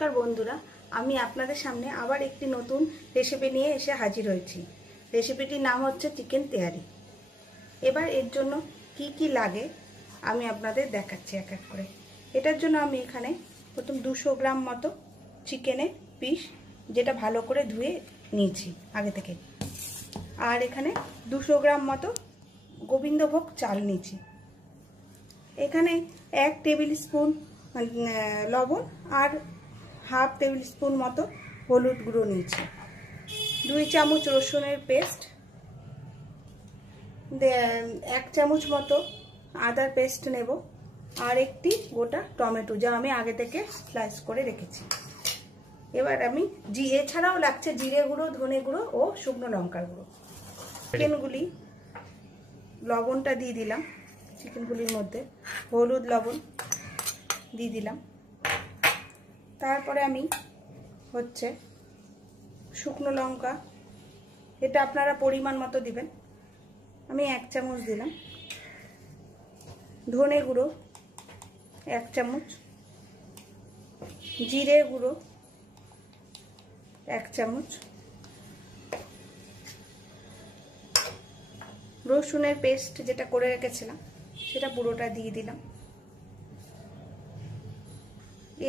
নমস্কার বন্ধুরা, আমি আপনাদের সামনে আবার একটি নতুন রেসিপি নিয়ে এসে হাজির হয়েছি। রেসিপিটির নাম হচ্ছে চিকেন তেহারি। এবার এর জন্য কি কি লাগে আমি আপনাদের দেখাচ্ছি এক এক করে। এটার জন্য আমি এখানে প্রথম 200 গ্রাম মতো চিকেনের পিস, যেটা ভালো করে ধুয়ে নিয়েছি আগে থেকে। আর এখানে 200 গ্রাম মতো গোবিন্দভোগ চাল নিয়েছি। এখানে 1 টেবিল স্পুন লবণ আর হাফ টেবিল স্পুন মতো হলুদ গুঁড়ো নিয়েছি। 2 চামচ রসুনের পেস্ট, 1 চামচ মতো আদার পেস্ট নেব, আর একটি গোটা টমেটো যা আমি আগে থেকে স্লাইস করে রেখেছি। এবার আমি এছাড়াও লাগছে জিরে গুঁড়ো, ধনে গুঁড়ো ও শুকনো লঙ্কার গুঁড়ো। চিকেনগুলি লবণটা দিয়ে দিলাম, চিকেনগুলির মধ্যে হলুদ লবণ দিয়ে দিলাম। তারপরে আমি হচ্ছে শুকনো লঙ্কা, এটা আপনারা পরিমাণ মতো দিবেন, আমি 1 চামচ দিলাম। ধনে গুঁড়ো 1 চামচ, জিরে গুঁড়ো 1 চামচ, রসুনের পেস্ট যেটা করে রেখেছিলাম সেটা পুরোটা দিয়ে দিলাম।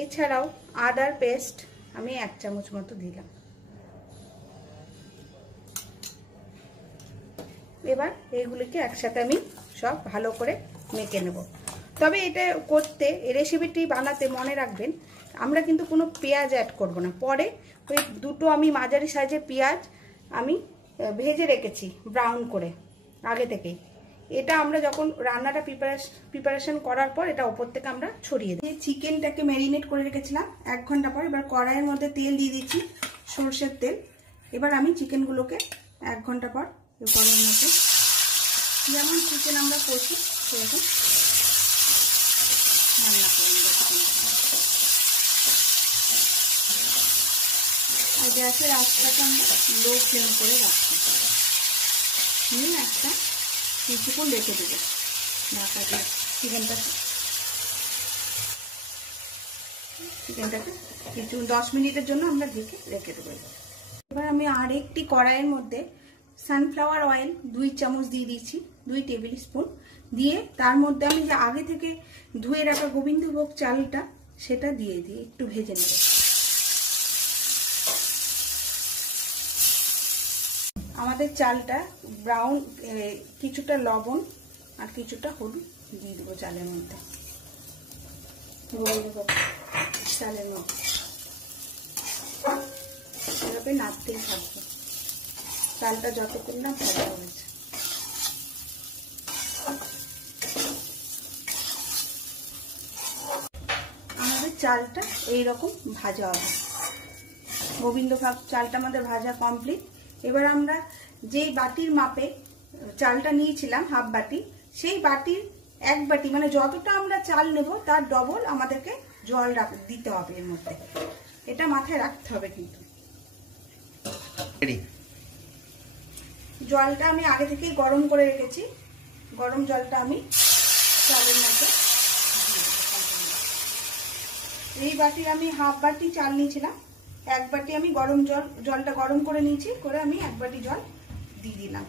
এছাড়াও আদার পেস্ট আমি 1 চামচ মতো দিলাম। এবার এইগুলিকে একসাথে আমি সব ভালো করে মেখে নেব। তবে এটা করতে, এই রেসিপিটি বানাতে মনে রাখবেন আমরা কিন্তু কোনো পেঁয়াজ অ্যাড করব না। পরে ওই দুটো আমি মাঝারি সাইজের পেঁয়াজ আমি ভেজে রেখেছি ব্রাউন করে আগে থেকেই। এটা আমরা যখন রান্নাটা প্রিপারেশন করার পর এটা উপর থেকে আমরা ছড়িয়ে দিই। চিকেনটাকে ম্যারিনেট করে রেখেছিলাম 1 ঘন্টা পর। এবার কড়াইয়ের মধ্যে তেল দিয়ে দিচ্ছি, সরষের তেল। এবার আমি চিকেনগুলোকে 1 ঘন্টা পর কড়াইয়ের মধ্যে, যেমন চিকেন আমরা কষি সেরকম রান্না করে নেব চিকেনটা। আর গ্যাসের আঁচটাকে আমরা লো ফ্লেম করে রাখছি, নিয়ে একটা কিছুক্ষণ রেখে দেবো ঢাকা দিয়ে। চিকেনটাকে কিছু 10 মিনিটের জন্য আমরা ঢেকে রেখে দেবো। এবার আমি আর একটি কড়াইয়ের মধ্যে সানফ্লাওয়ার অয়েল 2 চামচ দিয়ে দিয়েছি, 2 টেবিল স্পুন দিয়ে তার মধ্যে আমি যে আগে থেকে ধুয়ে রাখা গোবিন্দভোগ চালটা সেটা দিয়ে একটু ভেজে নেব। আমাদের চালটা ব্রাউন, কিছুটা লবণ আর কিছুটা হলুদ দিয়ে দেবো চালের মধ্যে, গোবিন্দভোগ চালের মধ্যে। এভাবে নাড়তেই থাকবে চালটা যতক্ষণ না ভাজা হয়েছে। আমাদের চালটা এইরকম ভাজা হবে। গোবিন্দভোগ চালটা আমাদের ভাজা কমপ্লিট। এবার আমরা যেই বাটির মাপে চালটা নিয়েছিলাম হাফ বাটি, সেই বাটির 1 বাটি মানে যতটা আমরা চাল নেব তার ডবল আমাদেরকে জল দিতে হবে এর মধ্যে। এটা মাথায় রাখতে হবে কিন্তু। জলটা আমি আগে থেকেই গরম করে রেখেছি, গরম জলটা আমি চালের মধ্যে এই বাটির আমি হাফ বাটি চাল নিয়েছিলাম, 1 বাটি আমি জলটা গরম করে নিয়েছি, করে আমি 1 বাটি জল দিয়ে দিলাম।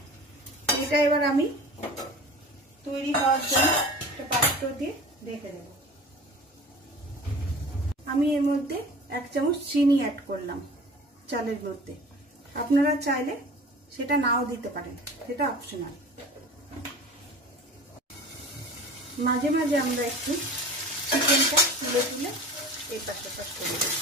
এটা এবার আমি তৈরি হওয়ার জন্য একটা পাত্র দিয়ে রেখে দেব। আমি এর মধ্যে 1 চামচ চিনি অ্যাড করলাম চালের মধ্যে। আপনারা চাইলে সেটা নাও দিতে পারেন, সেটা অপশনাল। মাঝে মাঝে আমরা একটু চিকেনটা তুলে তুলে এই পাশে পাশ করে দেব।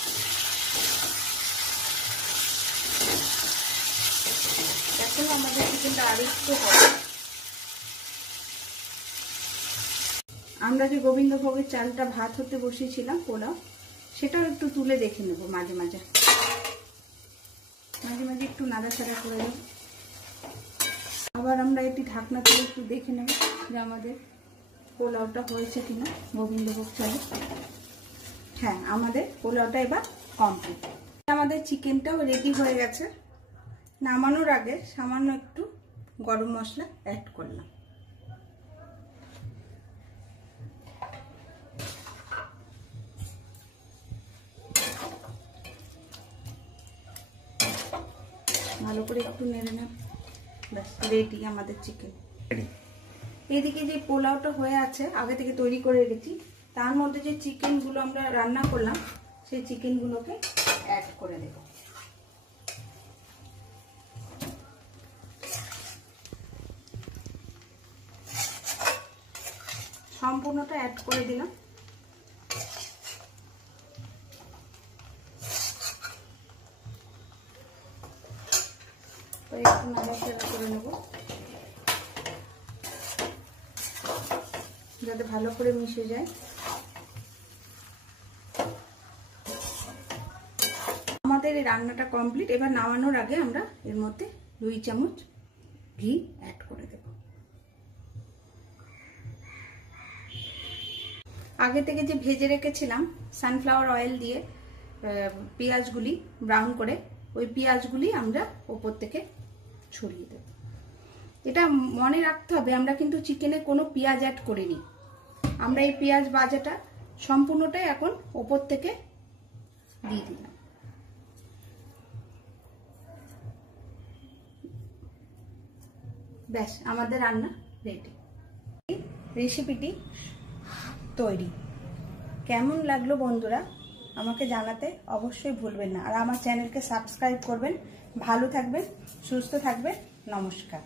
এখন আমাদের চিকেনটা আর একটু হবে। আমরা যে গোবিন্দভোগের চালটা ভাত হতে বসিয়েছিলাম পোলাও, সেটাও একটু তুলে দেখে নেব মাঝে মাঝে একটু নাড়াচাড়া করে নেব। আবার আমরা এটি ঢাকনা তুলে একটু দেখে নেব যে আমাদের পোলাওটা হয়েছে কিনা গোবিন্দভোগ চালে। হ্যাঁ, আমাদের পোলাওটা এবার কমপ্লিট। আমাদের চিকেনটাও রেডি হয়ে গেছে। নামানোর আগে সামান্য একটু গরম মশলা অ্যাড করলাম। ভালো করে একটু নেড়ে নেব। ব্যাস রেডি আমাদের চিকেন। এদিকে যে পোলাওটা হয়ে আছে আগে থেকে তৈরি করে রেখেছি, তার মধ্যে যে চিকেনগুলো আমরা রান্না করলাম সেই চিকেনগুলোকে অ্যাড করে দেব। সম্পূর্ণটা অ্যাড করে দিলাম। একটু নাড়াচাড়া করে নেব যাতে ভালো করে মিশে যায়। আমাদের এই রান্নাটা কমপ্লিট। এবার নামানোর আগে আমরা এর মধ্যে 2 চামচ ঘি অ্যাড করে দেব। আগে থেকে যে ভেজে রেখেছিলাম সানফ্লাওয়ার অয়েল দিয়ে পেঁয়াজগুলি ব্রাউন করে, ওই পেঁয়াজগুলি আমরা ওপর থেকে ছড়িয়ে দেব। এটা মনে রাখতে হবে আমরা কিন্তু চিকেনে কোনো পেঁয়াজ অ্যাড করিনি। আমরা এই পেঁয়াজ ভাজাটা সম্পূর্ণটাই এখন ওপর থেকে দিয়ে দিলাম। ব্যাস আমাদের রান্না রেডি। রেসিপিটি তৈরি। কেমন লাগলো বন্ধুরা আমাকে জানাতে অবশ্যই ভুলবেন না। আর আমার চ্যানেলকে সাবস্ক্রাইব করবেন। ভালো থাকবেন, সুস্থ থাকবেন। নমস্কার।